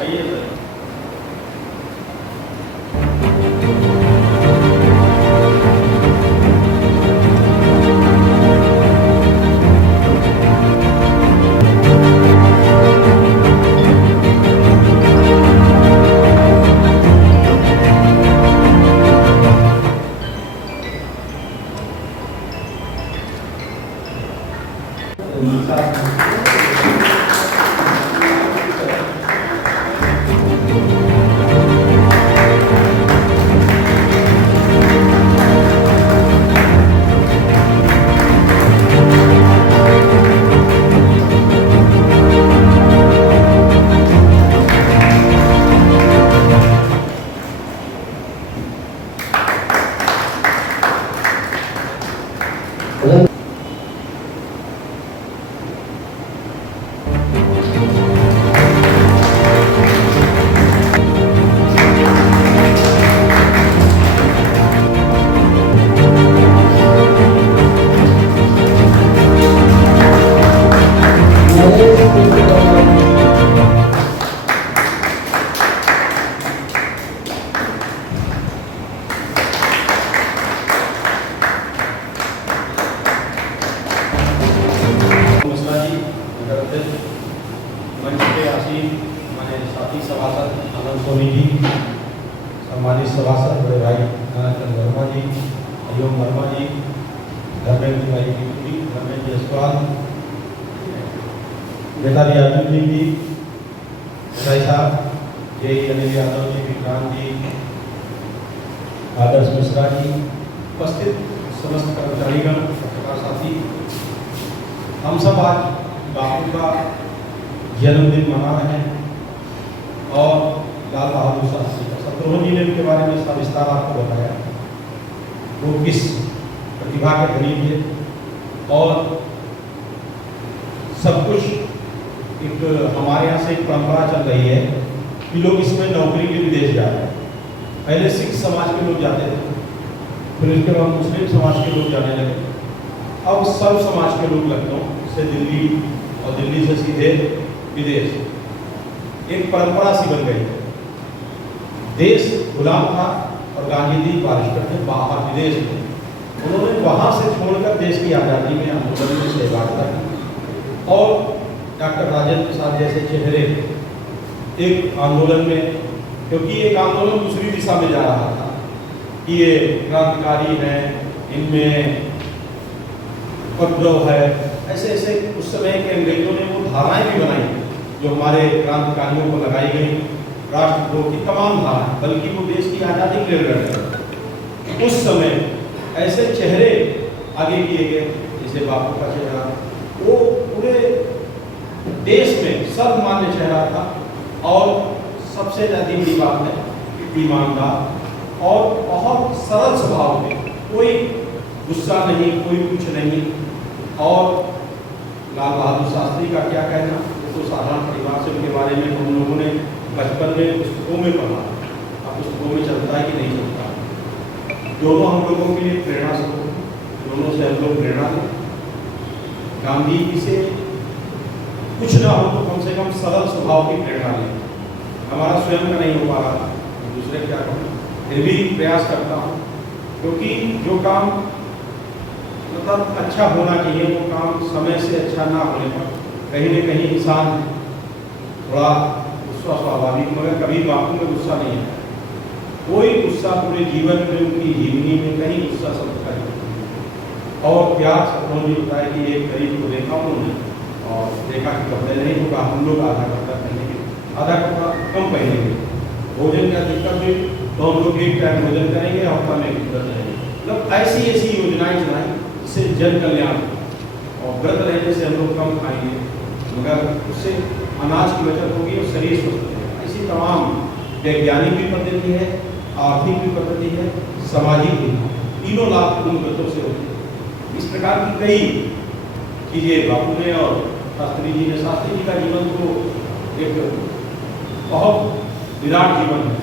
आइए सर। मंच पे आसीन हमारे साथी सभासद आनंद सोनी जी, सम्मानित सभासद बड़े भाई नारायण वर्मा जी, अयोम वर्मा जी, धर्मेंद्र भाई की पूरी, धर्मेंद्र जसवाल, बेतारी अर्जुन जी, भाई साहब जय अनिल यादव जी, विक्रांत जी, आदर्श मिश्रा जी, उपस्थित समस्त कर्मचारीगण, पत्रकार साथी, हम सब आज बापू का जन्मदिन मना रहे हैं और लाल बहादुर शास्त्री का। शत्रुघ्न जी ने उनके बारे में सविस्तार आपको बताया, वो किस प्रतिभा के धनी थे और सब कुछ एक हमारे यहाँ से एक परंपरा चल रही है कि लोग इसमें नौकरी के विदेश जा रहे हैं। पहले सिख समाज के लोग जाते थे, फिर उसके बाद मुस्लिम समाज के लोग जाने लगे, अब सब समाज के लोग लखनऊ से दिल्ली और दिल्ली से सीधे विदेश। एक परंपरा सी बन गई। देश गुलाम था और गांधी जी बारिस्टर थे, बाहर विदेश थे। उन्होंने वहां से छोड़कर देश की आज़ादी में आंदोलन में सहभागिता की और डॉक्टर राजेंद्र प्रसाद जैसे चेहरे एक आंदोलन में, क्योंकि एक आंदोलन दूसरी दिशा में जा रहा था कि ये क्रांतिकारी हैं, इनमें उपद्रव है, ऐसे ऐसे उस समय के अंग्रेजों ने वो धाराएं भी बनाई जो हमारे क्रांतिकारियों को लगाई गई, राष्ट्रद्रोह की तमाम धाराएं, बल्कि वो देश की आज़ादी के लिए लड़े। उस समय ऐसे चेहरे आगे किए गए, जैसे बापू का चेहरा, वो पूरे देश में सर्वमान्य चेहरा था और सबसे ज़्यादा बड़ी बात है ईमानदार और बहुत सरल स्वभाव में, कोई गुस्सा नहीं, कोई कुछ नहीं। और लाल बहादुर शास्त्री का क्या कहना, वो तो साधारण परिवार से, उनके बारे में हम लोगों ने बचपन में पुस्तकों में पढ़ा, अब पुस्तकों में चलता है कि नहीं चलता। दोनों हम लोगों के लिए प्रेरणा स्रोत, दोनों से हम लोग प्रेरणा लें। गांधी जी से कुछ ना हो तो कम से कम सरल स्वभाव की प्रेरणा लें। हमारा स्वयं का नहीं हो पा रहा, दूसरे क्या कहूँ, फिर भी प्रयास करता हूँ, क्योंकि जो काम मतलब अच्छा होना चाहिए, वो काम समय से अच्छा ना होने पर कहीं न कहीं इंसान थोड़ा गुस्सा स्वाभाविक, मगर कभी बापू में गुस्सा नहीं है। कोई गुस्सा पूरे जीवन में, उनकी जीवनी में कहीं गुस्सा शब्द का नहीं। और प्यार शत्रुघ्न जी होता है कि एक गरीब को देखा उन्होंने और देखा कि कपड़े नहीं होगा, हम लोग आधा कपड़ा पहनेंगे, आधा कपड़ा कम पहनेंगे, भोजन का दिक्कत हुई तो हम लोग एक टाइम भोजन करेंगे, हफ्ता में एक व्रत रहेंगे। मतलब ऐसी ऐसी योजनाएं चलाई जिससे जन कल्याण, और व्रत रहने से हम लोग कम खाएंगे मगर उससे अनाज की बचत होगी और शरीर स्वस्थ रहेगा। ऐसी तमाम वैज्ञानिक भी पद्धति है, आर्थिक भी पद्धति है, सामाजिक भी, तीनों लाभ उन व्रतों से होते हैं। इस प्रकार की कई चीज़ें बापू ने और शास्त्री जी ने, शास्त्री जी का जीवन तो एक बहुत विराट जीवन है।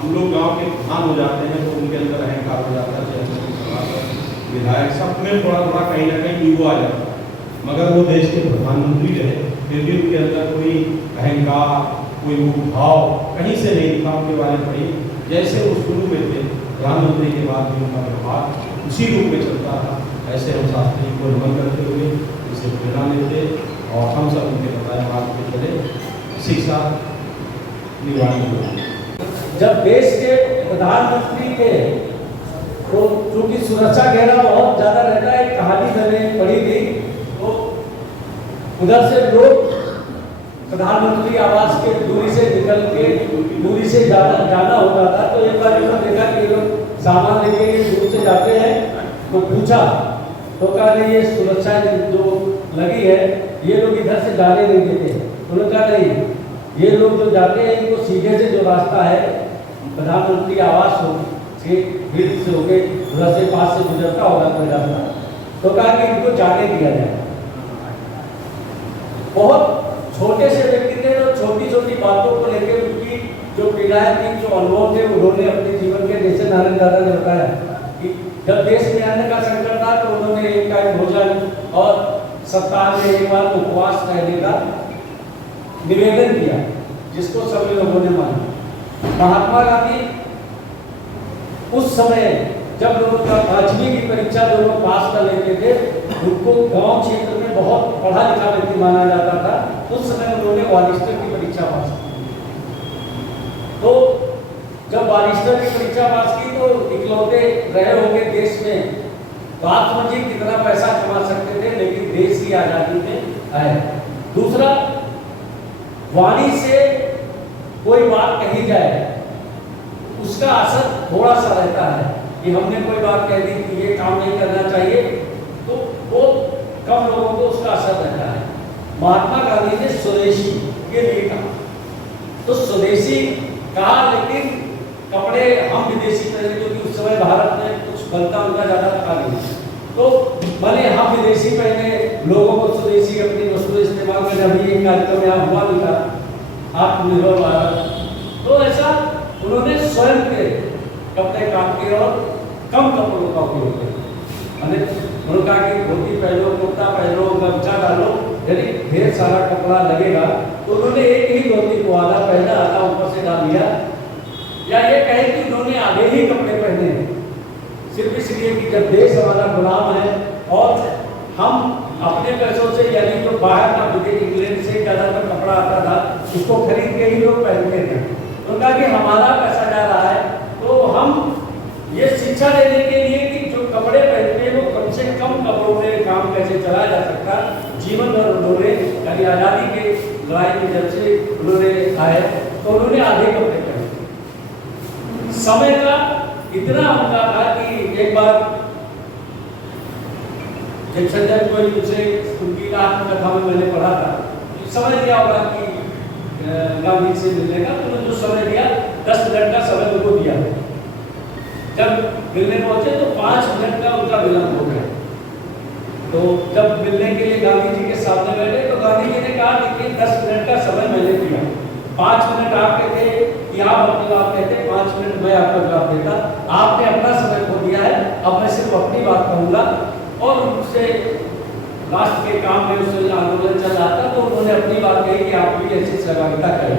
हम लोग गांव के प्रधान हो जाते हैं तो उनके अंदर अहंकार हो जाता है, विधायक सब में थोड़ा थोड़ा कहीं ना कहीं ईगो आ जाता है, मगर वो देश के प्रधानमंत्री रहे, फिर भी उनके अंदर कोई अहंकार, कोई वो भाव कहीं से नहीं दिखा, उनके बारे में पढ़ी। जैसे वो शुरू में थे, प्रधानमंत्री के बाद भी उनका व्यवहार उसी रूप में चलता था। ऐसे हम शास्त्री को नमन करते हुए इसे प्रेरणा लेते और हम सब उनके बताए मार्ग पे चले, शिक्षा निवारण हुआ। जब देश के प्रधानमंत्री थे तो चूंकि सुरक्षा घेरा बहुत ज्यादा रहता है, कहानी मैंने पढ़ी थी, तो उधर से लोग प्रधानमंत्री आवास के दूरी से निकल के दूरी से जाना होता था। तो एक बार इन्होंने देखा कि लोग सामान लेके दूर से जाते हैं, तो पूछा तो कहा नहीं, ये सुरक्षा जो लगी है ये लोग इधर से जाने नहीं देते। उन्होंने कहा नहीं, ये लोग जो जाते हैं इनको सीधे से जो रास्ता है प्रधानमंत्री आवास से से होके उधर से पास से गुजरता होगा कोई रास्ता, तो कहा कि इनको जाने दिया जाए। बहुत छोटे से व्यक्ति थे, तो छोटी छोटी बातों को लेकर उनकी जो पीड़ाएं थी, जो अनुभव थे, उन्होंने अपने जीवन के, जैसे नारायण दादा ने बताया कि जब देश में अन्न का संकट था तो उन्होंने एक टाइम भोजन और सप्ताह में एक बार उपवास रहने का निवेदन किया, जिसको सभी लोगों ने माना। महात्मा गांधी उस समय जब लोग 5वीं की परीक्षा जो लोग पास कर लेते थे, उनको गांव क्षेत्र में बहुत पढ़ा लिखा व्यक्ति माना जाता था। उस समय उन्होंने बारिस्टर की परीक्षा पास की। तो जब बारिस्टर की परीक्षा पास की तो इकलौते रहे होंगे देश में, बात समझिए कितना पैसा कमा सकते थे, लेकिन देश की आजादी में आए। दूसरा, वाणी से कोई बात कही जाए उसका असर थोड़ा सा रहता है कि हमने कोई बात कह दी कि ये काम नहीं करना चाहिए, तो वो कम लोगों को उसका असर रहता है। महात्मा गांधी ने स्वदेशी के लिए कहा, तो स्वदेशी कहा, लेकिन कपड़े हम विदेशी पहने, क्योंकि उस समय भारत में कुछ बनता उनका ज्यादा था नहीं, तो भले हम विदेशी पहने, लोगों को स्वदेशी अपनी वस्तु इस्तेमाल में। अभी एक कार्यक्रम यहाँ हुआ भी था, आत्मनिर्भर भारत, तो ऐसा उन्होंने स्वयं के कपड़े काट के और कम कपड़ों का उपयोग किया। उन्होंने कहा कि धोती पहनो, कुर्ता पहनो, गमछा डालो, यदि ढेर सारा कपड़ा लगेगा तो उन्होंने एक ही धोती को आधा पहना, आधा ऊपर से डाल दिया। या ये कहे कि उन्होंने आधे ही कपड़े पहने, सिर्फ इसलिए कि जब देश हमारा गुलाम है और हम अपने पैसों से, यानी जो बाहर का विदेश इंग्लैंड से ज़्यादातर कपड़ा आता था, उसको खरीद के ही लोग पहनते थे। उनका कि हमारा पैसा जा रहा है, तो हम ये शिक्षा देने के लिए कि जो कपड़े पहनते हैं वो कम से कम कपड़ों में काम कैसे चलाया जा सकता। जीवन भर उन्होंने, यानी आज़ादी के लड़ाई में जब से उन्होंने आए तो उन्होंने आधे कपड़े पहने। समय का इतना उनका था कि एक बार एक सज्जन कोई मुझसे, उनकी आत्मकथा में मैंने पढ़ा था, समय दिया होगा कि गांधी से मिलने का, तो उन्होंने जो समय दिया 10 मिनट का समय उनको दिया। जब मिलने पहुंचे तो 5 मिनट का उनका विलंब हो गया। तो जब मिलने के लिए गांधी जी के सामने बैठे तो गांधी जी ने कहा कि 10 मिनट का समय मैंने दिया, 5 मिनट आप कहते कि आप अपनी बात कहते, 5 मिनट मैं आपका जवाब देता, आपने अपना समय खो दिया है, अब मैं सिर्फ अपनी बात कहूँगा। और उनसे राष्ट्र के काम में उससे आंदोलन चल रहा था, तो उन्होंने अपनी बात कही कि आप भी ऐसी सहभागिता करें।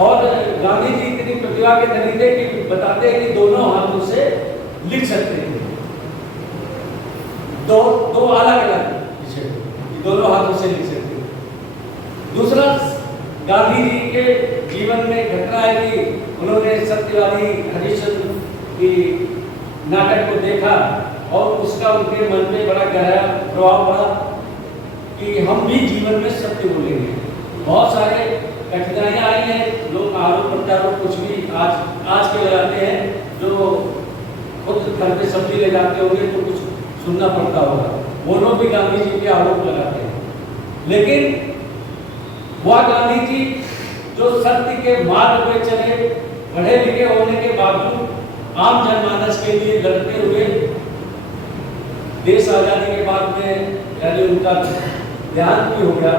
और गांधी जी इतनी प्रतिभा के धनी थे कि बताते हैं कि दोनों हाथों से लिख सकते थे, दो अलग अलग विषय, दोनों हाथों से लिख सकते थे। दूसरा, गांधी जी के जीवन में घटना है कि उन्होंने सत्यवादी हरिश्चंद्र की नाटक को देखा और उसका उनके मन में बड़ा गहरा प्रभाव पड़ा कि हम भी जीवन में सत्य बोलेंगे। बहुत सारे कठिनाइयाँ आई हैं, लोग आरोप प्रत्यारोप कुछ भी आज के लगाते हैं, जो खुद घर पे सब्जी ले जाते होंगे तो कुछ सुनना पड़ता होगा, वो लोग भी गांधी जी के आरोप लगाते हैं। लेकिन वह गांधी जी जो सत्य के मार्ग पर चले, पढ़े लिखे होने के बावजूद आम जनमानस के लिए लड़ते हुए, देश आजादी के बाद में यानी उनका देहांत भी हो गया,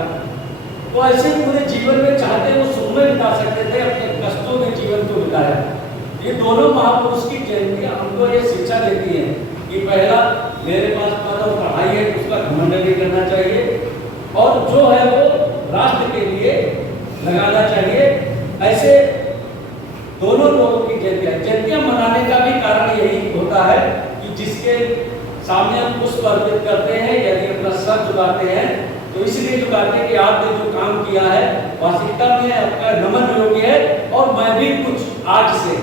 तो ऐसे पूरे जीवन में चाहते वो सुख में बिता सकते थे, अपने कष्टों में जीवन को बिताया। ये दोनों महापुरुष की जयंतियां हमको ये शिक्षा देती हैं कि पहला, मेरे पास पद पढ़ाई है उसका घमंड नहीं करना चाहिए, और जो है वो राष्ट्र के लिए लगाना चुकाते हैं, तो इसलिए चुकाते हैं कि आपने जो काम किया है वास्तविकता में आपका नमन योग्य है और मैं भी कुछ आज से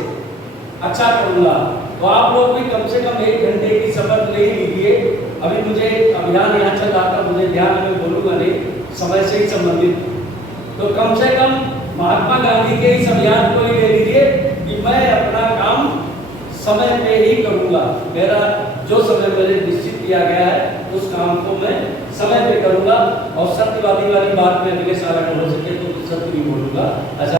अच्छा करूँगा। तो आप लोग भी कम से कम 1 घंटे की शपथ ले लीजिए। अभी मुझे अभियान यहाँ चल रहा था, मुझे ध्यान में बोलूँगा नहीं, समय से ही संबंधित, तो कम से कम महात्मा गांधी के इस अभियान को ही ले लीजिए कि मैं अपना काम समय पे ही करूँगा। मेरा जो समय मेरे निश्चित किया गया है उस काम को मैं समय पे करूँगा और सत्यवादी वाली बात में अगले साल अगर हो सके तो सत्य भी बोलूँगा। ऐसा